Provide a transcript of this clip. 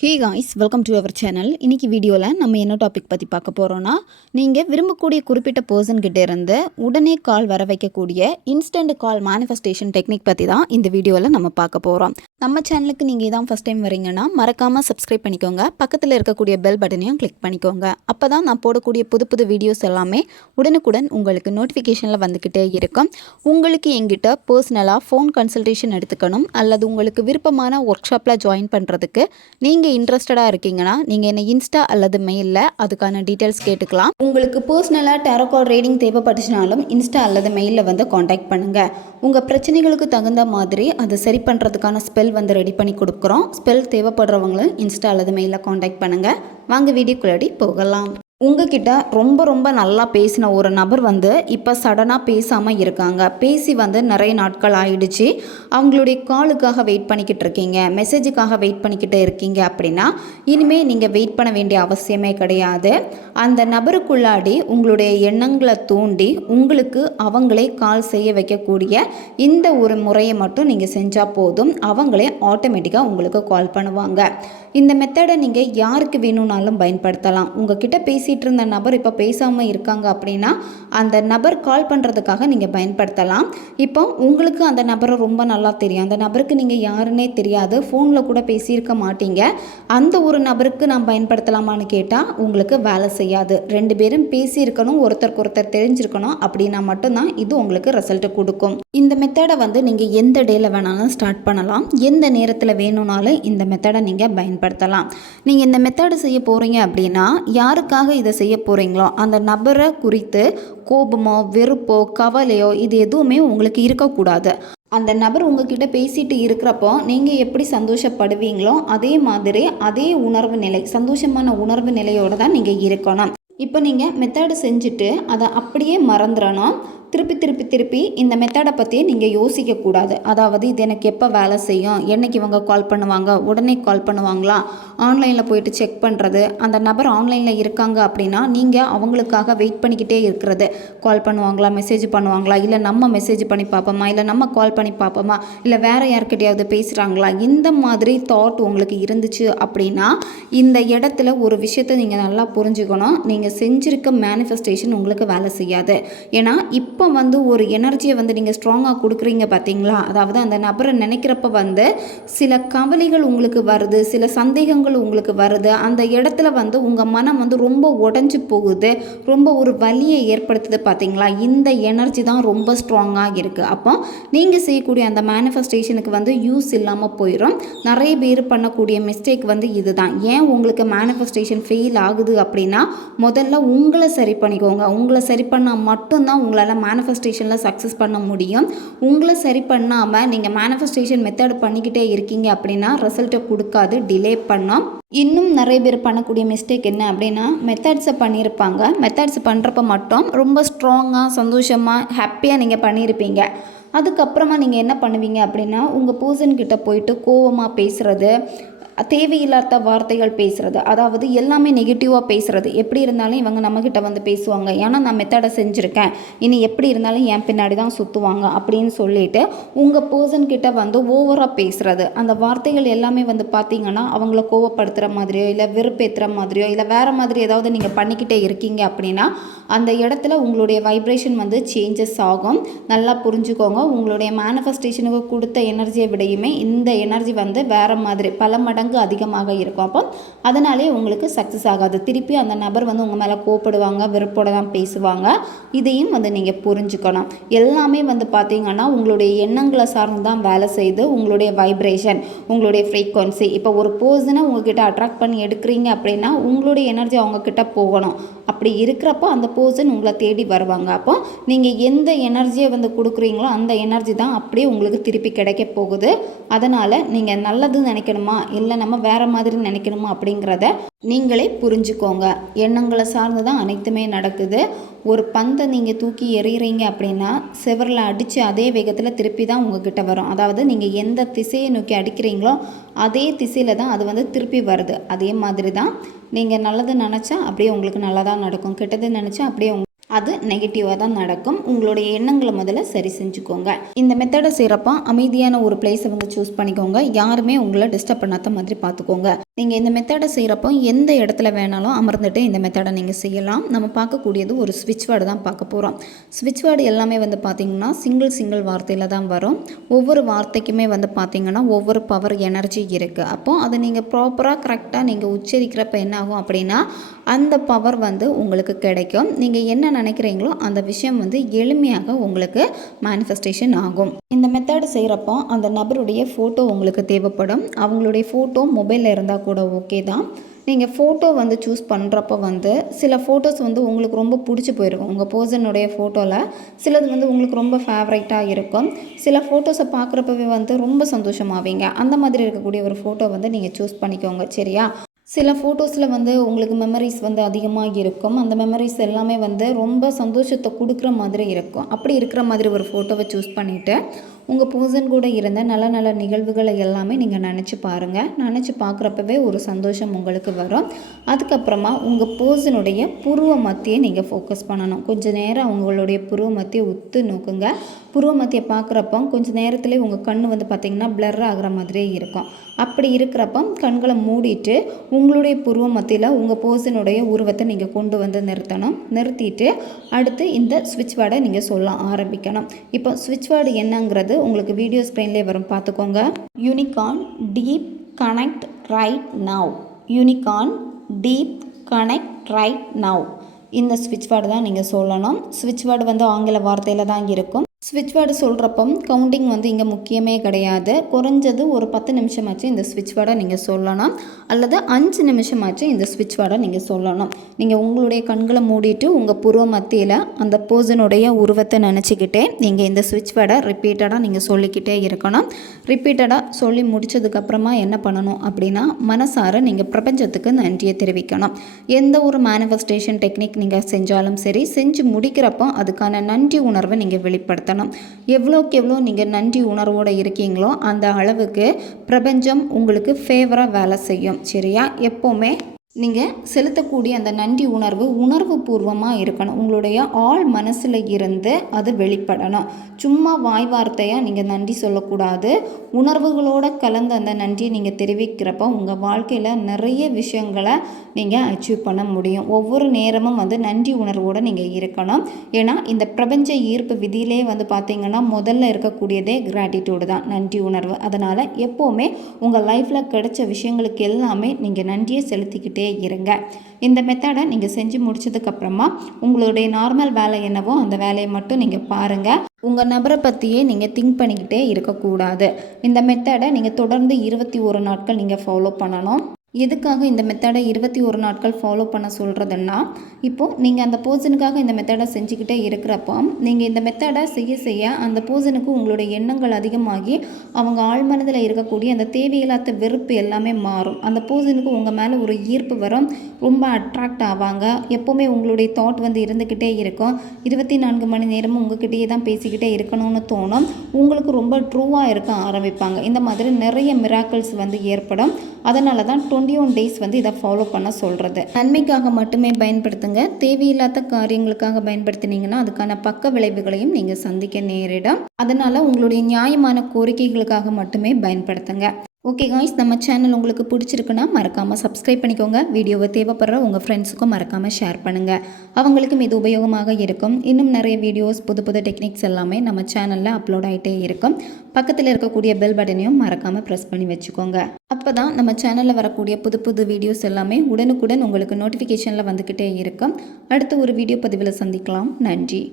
Hey guys welcome to our channel இன்னைக்கு வீடியோவில் நம்ம என்ன டாபிக் பற்றி பார்க்க போகிறோன்னா நீங்கள் விரும்பக்கூடிய குறிப்பிட்ட பர்சன்கிட்ட இருந்து உடனே கால் வர வைக்கக்கூடிய இன்ஸ்டன்ட் கால் மேனிஃபெஸ்டேஷன் டெக்னிக் பற்றி தான் இந்த வீடியோவில் நம்ம பார்க்க போகிறோம் நம்ம சேனலுக்கு நீங்கள் இதான் ஃபஸ்ட் டைம் வரீங்கன்னா மறக்காமல் சப்ஸ்கிரைப் பண்ணிக்கோங்க. பக்கத்தில் இருக்கக்கூடிய பெல் பட்டனையும் கிளிக் பண்ணிக்கோங்க. அப்போ தான் நான் போடக்கூடிய புது புது வீடியோஸ் எல்லாமே உடனுக்குடன் உங்களுக்கு நோட்டிஃபிகேஷனில் வந்துக்கிட்டே இருக்கும். உங்களுக்கு எங்கிட்ட பர்சனலாக ஃபோன் கன்சல்டேஷன் எடுத்துக்கணும் அல்லது உங்களுக்கு விருப்பமான ஒர்க் ஷாப்பில் ஜாயின் பண்ணுறதுக்கு நீங்கள் இன்ட்ரெஸ்டடாக இருக்கீங்கன்னா நீங்கள் என்ன இன்ஸ்டா அல்லது மெயிலில் அதுக்கான டீட்டெயில்ஸ் கேட்டுக்கலாம். உங்களுக்கு பர்சனலாக டேரோகால் ரீடிங் தேவைப்பட்டுச்சுனாலும் இன்ஸ்டா அல்லது மெயிலில் வந்து காண்டாக்ட் பண்ணுங்கள் உங்கள் பிரச்சனைகளுக்கு தகுந்த மாதிரி அதை சரி பண்ணுறதுக்கான ஸ்பெல் வந்து ரெடி பண்ணி கொடுக்குறோம். ஸ்பெல் தேவைப்படுறவங்களும் இன்ஸ்டா அல்லது மெயிலில் காண்டாக்ட் பண்ணுங்கள் வாங்க வீடியோக்குள்ளாடி போகலாம். உங்ககிட்ட ரொம்ப ரொம்ப நல்லா பேசின ஒரு நபர் வந்து இப்போ சடனாக பேசாமல் இருக்காங்க. பேசி வந்து நிறைய நாட்கள் ஆயிடுச்சு. அவங்களுடைய காலுக்காக வெயிட் பண்ணிக்கிட்டு இருக்கீங்க. மெசேஜுக்காக வெயிட் பண்ணிக்கிட்டு இருக்கீங்க அப்படின்னா இனிமேல் நீங்கள் வெயிட் பண்ண வேண்டிய அவசியமே கிடையாது. அந்த நபருக்குள்ளாடி உங்களுடைய எண்ணங்களை தூண்டி உங்களுக்கு அவங்களே கால் செய்ய வைக்கக்கூடிய இந்த ஒரு முறையை மட்டும் நீங்கள் செஞ்சால் போதும். அவங்களே ஆட்டோமேட்டிக்காக உங்களுக்கு கால் பண்ணுவாங்க. இந்த மெத்தடை நீங்கள் யாருக்கு வேணும்னாலும் பயன்படுத்தலாம். உங்ககிட்ட பேசிகிட்டு இருந்த நபர் இப்போ பேசாமல் இருக்காங்க அப்படின்னா அந்த நபர் கால் பண்ணுறதுக்காக நீங்கள் பயன்படுத்தலாம். இப்போ உங்களுக்கு அந்த நபரை ரொம்ப நல்லா தெரியும். அந்த நபருக்கு நீங்கள் யாருன்னே தெரியாது. ஃபோனில் கூட பேசியிருக்க மாட்டீங்க. அந்த ஒரு நபருக்கு நான் பயன்படுத்தலாமான்னு கேட்டால் உங்களுக்கு வேலை செய்யாது. ரெண்டு பேரும் பேசியிருக்கணும் ஒருத்தருக்கு ஒருத்தர் தெரிஞ்சிருக்கணும் அப்படின்னா மட்டும்தான் இது உங்களுக்கு ரிசல்ட்டு கொடுக்கும். இந்த மெத்தடை வந்து நீங்கள் எந்த டேயில் வேணாலும் ஸ்டார்ட் பண்ணலாம். எந்த நேரத்தில் வேணும்னாலும் இந்த மெத்தடை நீங்கள் பயன்படுத்தலாம். நீங்கள் இந்த மெத்தடை செய்ய போகிறீங்க அப்படின்னா யாருக்காக இதை செய்ய போகிறீங்களோ அந்த நபரை குறித்து கோபமோ வெறுப்போ கவலையோ இது எதுவுமே உங்களுக்கு இருக்கக்கூடாது. அந்த நபர் உங்ககிட்ட பேசிட்டு இருக்கிறப்போ நீங்கள் எப்படி சந்தோஷப்படுவீங்களோ அதே மாதிரி அதே உணர்வு நிலை சந்தோஷமான உணர்வு நிலையோடு தான் நீங்கள் இருக்கணும். இப்போ நீங்கள் மெத்தடு செஞ்சுட்டு அதை அப்படியே மறந்துடணும். திருப்பி திருப்பி திருப்பி இந்த மெத்தடை பற்றி நீங்கள் யோசிக்கக்கூடாது. அதாவது இது எனக்கு எப்போ வேலை செய்யும்? என்னைக்கு இவங்க கால் பண்ணுவாங்க? உடனே கால் பண்ணுவாங்களா? ஆன்லைனில் போயிட்டு செக் பண்ணுறது அந்த நபர் ஆன்லைனில் இருக்காங்க அப்படின்னா நீங்கள் அவங்களுக்காக வெயிட் பண்ணிக்கிட்டே இருக்கிறது. கால் பண்ணுவாங்களா? மெசேஜ் பண்ணுவாங்களா? இல்லை நம்ம மெசேஜ் பண்ணி பார்ப்போமா? இல்லை நம்ம கால் பண்ணி பார்ப்போமா? இல்லை வேறு யார்கிட்டையாவது பேசுகிறாங்களா இந்த மாதிரி தாட் உங்களுக்கு இருந்துச்சு அப்படின்னா இந்த இடத்துல ஒரு விஷயத்தை நீங்கள் நல்லா புரிஞ்சுக்கணும். நீங்கள் செஞ்சுருக்க மேனிஃபெஸ்டேஷன் உங்களுக்கு வேலை செய்யாது. ஏன்னா இப்போ வந்து ஒரு எனர்ஜியை வந்து நீங்கள் ஸ்ட்ராங்காக கொடுக்குறீங்க பார்த்தீங்களா அதாவது அந்த நபரை நினைக்கிறப்ப வந்து சில கவலைகள் உங்களுக்கு வருது சில சந்தேகங்கள் உங்களுக்கு வருது. அந்த இடத்துல வந்து உங்கள் மனம் வந்து ரொம்ப உடஞ்சி போகுது. ரொம்ப ஒரு வலியை ஏற்படுத்துது பார்த்தீங்களா இந்த எனர்ஜி தான் ரொம்ப ஸ்ட்ராங்காக இருக்குது அப்போ நீங்கள் செய்யக்கூடிய அந்த மேனிஃபெஸ்டேஷனுக்கு வந்து யூஸ் இல்லாமல் போயிடும் நிறைய பேர் பண்ணக்கூடிய மிஸ்டேக் வந்து இதுதான். ஏன் உங்களுக்கு மேனிஃபெஸ்டேஷன் ஃபெயில் ஆகுது அப்படின்னா முதல்ல உங்களை சரி பண்ணிக்கோங்க. உங்களை சரி பண்ணால் மட்டும்தான் உங்களால் மேனிஃபெஸ்டேஷனில் சக்ஸஸ் பண்ண முடியும். உங்களை சரி பண்ணாமல் நீங்கள் மேனிஃபெஸ்டேஷன் மெத்தட் பண்ணிக்கிட்டே இருக்கீங்க அப்படின்னா ரிசல்ட்டை கொடுக்காது டிலே பண்ணோம். இன்னும் நிறைய பேர் பண்ணக்கூடிய மிஸ்டேக் என்ன அப்படின்னா மெத்தட்ஸை பண்ணியிருப்பாங்க. மெத்தட்ஸ் பண்ணுறப்ப மட்டும் ரொம்ப ஸ்ட்ராங்காக சந்தோஷமாக ஹாப்பியாக நீங்கள் பண்ணியிருப்பீங்க. அதுக்கப்புறமா நீங்கள் என்ன பண்ணுவீங்க அப்படின்னா உங்கள் பர்சன்கிட்ட போயிட்டு கோவமாக பேசுகிறது தேவையில்லாத வார்த்தைகள் பேசுகிறது அதாவது எல்லாமே நெகட்டிவாக பேசுகிறது எப்படி இருந்தாலும் இவங்க நம்மக்கிட்ட வந்து பேசுவாங்க. ஏன்னா நான் மெத்தடை செஞ்சுருக்கேன். இனி எப்படி இருந்தாலும் என் பின்னாடி தான் சுற்றுவாங்க அப்படின்னு சொல்லிட்டு உங்கள் பர்சன் கிட்ட வந்து ஓவராக பேசுகிறது அந்த வார்த்தைகள் எல்லாமே வந்து பார்த்தீங்கன்னா அவங்கள கோவப்படுத்துகிற மாதிரியோ இல்லை வெறுப்பேற்றுற மாதிரியோ இல்லை வேறு மாதிரி ஏதாவது நீங்கள் பண்ணிக்கிட்டே இருக்கீங்க அப்படின்னா அந்த இடத்துல உங்களுடைய வைப்ரேஷன் வந்து சேஞ்சஸ் ஆகும். நல்லா புரிஞ்சுக்கோங்க. உங்களுடைய மேனிஃபெஸ்டேஷனுக்கு கொடுத்த எனர்ஜியை விடையுமே இந்த எனர்ஜி வந்து வேறு மாதிரி பல மடங்கு மடங்கு அதிகமாக இருக்கும். அப்போ அதனாலே உங்களுக்கு சக்ஸஸ் ஆகாது. திருப்பி அந்த நபர் வந்து உங்கள் மேலே கோப்படுவாங்க வெறுப்போட தான் பேசுவாங்க. இதையும் வந்து நீங்கள் புரிஞ்சுக்கணும். எல்லாமே வந்து பார்த்தீங்கன்னா உங்களுடைய எண்ணங்களை சார்ந்து தான் வேலை செய்து உங்களுடைய வைப்ரேஷன் உங்களுடைய ஃப்ரீக்வன்சி இப்போ ஒரு பர்சனை உங்ககிட்ட அட்ராக்ட் பண்ணி எடுக்கிறீங்க அப்படின்னா உங்களுடைய எனர்ஜி அவங்கக்கிட்ட போகணும். அப்படி இருக்கிறப்போ அந்த பர்சன் உங்களை தேடி வருவாங்க. அப்போ நீங்கள் எந்த எனர்ஜியை வந்து கொடுக்குறீங்களோ அந்த எனர்ஜி தான் அப்படியே உங்களுக்கு திருப்பி கிடைக்க போகுது. அதனால் நீங்கள் நல்லது நினைக்கணுமா? இல்லை நம்ம வேறு மாதிரி நினைக்கணுமா அப்படிங்கிறத நீங்களே புரிஞ்சுக்கோங்க. எண்ணங்களை சார்ந்து தான் அனைத்துமே நடக்குது. ஒரு பந்தை நீங்கள் தூக்கி எறிகிறீங்க அப்படின்னா செவரில் அடித்து அதே வேகத்தில் திருப்பி தான் உங்ககிட்ட வரும். அதாவது நீங்கள் எந்த திசையை நோக்கி அடிக்கிறீங்களோ அதே திசையில் தான் அது வந்து திருப்பி வருது. அதே மாதிரி தான் நீங்கள் நல்லது நினச்சா அப்படியே உங்களுக்கு நல்லதாக நடக்கும். கெட்டது நினச்சா அப்படியே அது நெகட்டிவாக தான் நடக்கும். உங்களுடைய எண்ணங்களை முதல்ல சரி செஞ்சுக்கோங்க. இந்த மெத்தடை செய்கிறப்போ அமைதியான ஒரு பிளேஸை வந்து சூஸ் பண்ணிக்கோங்க. யாருமே உங்களை டிஸ்டர்ப் பண்ணாத மாதிரி பார்த்துக்கோங்க. நீங்கள் இந்த மெத்தடை செய்கிறப்போ எந்த இடத்துல வேணாலும் அமர்ந்துட்டு இந்த மெத்தடை நீங்கள் செய்யலாம். நம்ம பார்க்கக்கூடியது ஒரு ஸ்விட்ச் வேர்டு தான் பார்க்க போகிறோம் ஸ்விட்ச் வேர்டு எல்லாமே வந்து பார்த்திங்கன்னா சிங்கிள் சிங்கிள் வார்த்தையில் தான் வரும். ஒவ்வொரு வார்த்தைக்குமே வந்து பார்த்திங்கன்னா ஒவ்வொரு பவர் எனர்ஜி இருக்குது அப்போது அதை நீங்கள் ப்ராப்பராக கரெக்டாக நீங்கள் உச்சரிக்கிறப்ப என்ன ஆகும் அப்படின்னா அந்த பவர் வந்து உங்களுக்கு கிடைக்கும். நீங்கள் என்ன நினைக்கிறீங்களோ அந்த விஷயம் வந்து எளிமையாக உங்களுக்கு மேனிஃபெஸ்டேஷன் ஆகும். இந்த மெத்தடு செய்கிறப்போ அந்த நபருடைய ஃபோட்டோ உங்களுக்கு தேவைப்படும். அவங்களுடைய ஃபோட்டோ மொபைலில் இருந்தால் கூட ஓகே தான். நீங்கள் ஃபோட்டோ வந்து சூஸ் பண்ணுறப்ப வந்து சில ஃபோட்டோஸ் வந்து உங்களுக்கு ரொம்ப பிடிச்சி போயிருக்கும் உங்கள் பர்சனுடைய ஃபோட்டோவில் சிலது வந்து உங்களுக்கு ரொம்ப ஃபேவரைட்டாக இருக்கும். சில ஃபோட்டோஸை பார்க்குறப்பவே வந்து ரொம்ப சந்தோஷமாவீங்க. அந்த மாதிரி இருக்கக்கூடிய ஒரு ஃபோட்டோ வந்து நீங்கள் சூஸ் பண்ணிக்கோங்க. சரியா? சில ஃபோட்டோஸில் வந்து உங்களுக்கு மெமரிஸ் வந்து அதிகமாக இருக்கும். அந்த மெமரிஸ் எல்லாமே வந்து ரொம்ப சந்தோஷத்தை கொடுக்குற மாதிரி இருக்கும். அப்படி இருக்கிற மாதிரி ஒரு ஃபோட்டோவை சூஸ் பண்ணிவிட்டு உங்கள் பர்சன் கூட இருந்த நல்ல நல்ல நிகழ்வுகளை எல்லாமே நீங்கள் நினச்சி பாருங்கள் நினச்சி பார்க்குறப்பவே ஒரு சந்தோஷம் உங்களுக்கு வரும். அதுக்கப்புறமா உங்கள் பர்சனுடைய புருவ மத்தியை நீங்கள் ஃபோக்கஸ் பண்ணணும். கொஞ்சம் நேரம் அவங்களுடைய புருவ மத்தியை உத்து நோக்குங்க. புருவ மத்தியை பார்க்குறப்போ கொஞ்சம் நேரத்துலேயே உங்கள் கண் வந்து பார்த்திங்கன்னா பிளர் ஆகிற மாதிரியே இருக்கும். அப்படி இருக்கிறப்போ கண்களை மூடிட்டு உங்களுடைய புருவ மத்தியில் உங்கள் பர்சனுடைய உருவத்தை நீங்கள் கொண்டு வந்து நிறுத்தணும். நிறுத்திட்டு அடுத்து இந்த ஸ்விட்ச் வேர்டை நீங்கள் சொல்ல ஆரம்பிக்கணும். இப்போ சுவிட்ச் வேர்டு என்னங்கிறது உங்களுக்கு வீடியோ ஸ்க்ரீன்லேயே வரும். பார்த்துக்கோங்க. Unicorn deep connect right now unicorn deep connect right now இந்த ஸ்விட்ச் வேர்டு தான் நீங்கள் சொல்லணும். ஸ்விட்ச் வேர்டு வந்து ஆங்கில வார்த்தையில் தான் இருக்கும். ஸ்விட்ச் வேர்டு சொல்கிறப்போ கவுண்டிங் வந்து இங்கே முக்கியமே கிடையாது. குறைஞ்சது ஒரு பத்து நிமிஷமாச்சு இந்த ஸ்விட்ச் வேர்டை நீங்கள் சொல்லணும் அல்லது அஞ்சு நிமிஷமாச்சு இந்த ஸ்விட்ச் வேர்டை நீங்கள் சொல்லணும் நீங்கள் உங்களுடைய கண்களை மூடிட்டு உங்கள் புருவ மத்தியில் அந்த பர்சனுடைய உருவத்தை நினச்சிக்கிட்டே நீங்கள் இந்த ஸ்விட்ச் வேர்டை ரிப்பீட்டடாக நீங்கள் சொல்லிக்கிட்டே இருக்கணும். ரிப்பீட்டடாக சொல்லி முடிச்சதுக்கப்புறமா என்ன பண்ணணும் அப்படின்னா மனசார நீங்கள் பிரபஞ்சத்துக்கு நன்றியை தெரிவிக்கணும். எந்த ஒரு மேனிஃபெஸ்டேஷன் டெக்னிக் நீங்கள் செஞ்சாலும் சரி செஞ்சு முடிக்கிறப்போ அதுக்கான நன்றி உணர்வை நீங்கள் வெளிப்படுத்தணும் எவ்வளோக்கு எவ்வளோ நீங்கள் நன்றி உணர்வோடு இருக்கீங்களோ அந்த அளவுக்கு பிரபஞ்சம் உங்களுக்கு ஃபேவராக வேலை செய்யும். சரியா? எப்போவுமே நீங்கள் செலுத்தக்கூடிய அந்த நன்றி உணர்வு உணர்வு பூர்வமாக இருக்கணும். உங்களுடைய ஆள் மனசில் இருந்து அது வெளிப்படணும். சும்மா வாய் வார்த்தையாக நீங்கள் நன்றி சொல்லக்கூடாது. உணர்வுகளோடு கலந்த அந்த நன்றியை நீங்கள் தெரிவிக்கிறப்போ உங்கள் வாழ்க்கையில் நிறைய விஷயங்களை நீங்கள் அச்சீவ் பண்ண முடியும். ஒவ்வொரு நேரமும் வந்து நன்றி உணர்வோடு நீங்கள் இருக்கணும். ஏன்னா இந்த பிரபஞ்ச ஈர்ப்பு விதியிலே வந்து பார்த்திங்கன்னா முதல்ல இருக்கக்கூடியதே கிராட்டிடியூடு தான் நன்றி உணர்வு. அதனால் எப்போவுமே உங்கள் லைஃப்பில் கிடைச்ச விஷயங்களுக்கு எல்லாமே நீங்கள் நன்றியை செலுத்திக்கிட்டு இருங்க. இந்த மெத்தடை நீங்கள் செஞ்சு முடிச்சதுக்கப்புறமா உங்களுடைய நார்மல் வேலை என்னவோ அந்த வேலையை மட்டும் நீங்கள் பாருங்கள் உங்கள் நபரை பற்றியே நீங்கள் திங்க் பண்ணிக்கிட்டே இருக்கக்கூடாது. இந்த மெத்தடை நீங்கள் தொடர்ந்து இருபத்தி ஒரு நாட்கள் நீங்கள் ஃபாலோ பண்ணணும். எதுக்காக இந்த மெத்தடை இருபத்தி ஒரு நாட்கள் ஃபாலோ பண்ண சொல்கிறதுன்னா இப்போது நீங்கள் அந்த போர்ஷனுக்காக இந்த மெத்தடை செஞ்சுக்கிட்டே இருக்கிறப்போ நீங்கள் இந்த மெத்தடை செய்ய செய்ய அந்த போர்ஷனுக்கு உங்களுடைய எண்ணங்கள் அதிகமாகி அவங்க ஆழ்மனதில் இருக்கக்கூடிய அந்த தேவையில்லாத வெறுப்பு எல்லாமே மாறும். அந்த போர்ஷனுக்கு உங்கள் மேலே ஒரு ஈர்ப்பு வரும். ரொம்ப அட்ராக்ட் ஆவாங்க. எப்போவுமே உங்களுடைய தாட் வந்து இருந்துக்கிட்டே இருக்கும். இருபத்தி நான்கு மணி நேரமும் உங்ககிட்டயே தான் பேசிக்கிட்டே இருக்கணும்னு தோணும். உங்களுக்கு ரொம்ப ட்ரூவாக இருக்க ஆரம்பிப்பாங்க. இந்த மாதிரி நிறைய மிராக்கிள்ஸ் வந்து ஏற்படும். அதனால தான் டுவெண்ட்டி டேஸ் வந்து இதை ஃபாலோ பண்ண சொல்கிறது நன்மைக்காக மட்டுமே பயன்படுத்துங்க. தேவையில்லாத காரியங்களுக்காக பயன்படுத்தினீங்கன்னா அதுக்கான பக்க விளைவுகளையும் நீங்கள் சந்திக்க நேரிடும். அதனால் உங்களுடைய நியாயமான கோரிக்கைகளுக்காக மட்டுமே பயன்படுத்துங்க. ஓகே காய்ஸ் நம்ம சேனல் உங்களுக்கு பிடிச்சிருக்குன்னா மறக்காமல் சப்ஸ்கிரைப் பண்ணிக்கோங்க. வீடியோவை தேவைப்படுற உங்கள் ஃப்ரெண்ட்ஸுக்கும் மறக்காமல் ஷேர் பண்ணுங்கள் அவங்களுக்கும் இது உபயோகமாக இருக்கும். இன்னும் நிறைய வீடியோஸ் புது புது டெக்னிக்ஸ் எல்லாமே நம்ம சேனலில் அப்லோட் ஆகிட்டே இருக்கும். பக்கத்தில் இருக்கக்கூடிய பெல் பட்டனையும் மறக்காமல் ப்ரெஸ் பண்ணி வச்சுக்கோங்க. அப்போ தான் நம்ம சேனலில் வரக்கூடிய புது புது வீடியோஸ் எல்லாமே உடனுக்குடன் உங்களுக்கு நோட்டிஃபிகேஷனில் வந்துக்கிட்டே இருக்கும். அடுத்த ஒரு வீடியோ பதிவில் சந்திக்கலாம். நன்றி.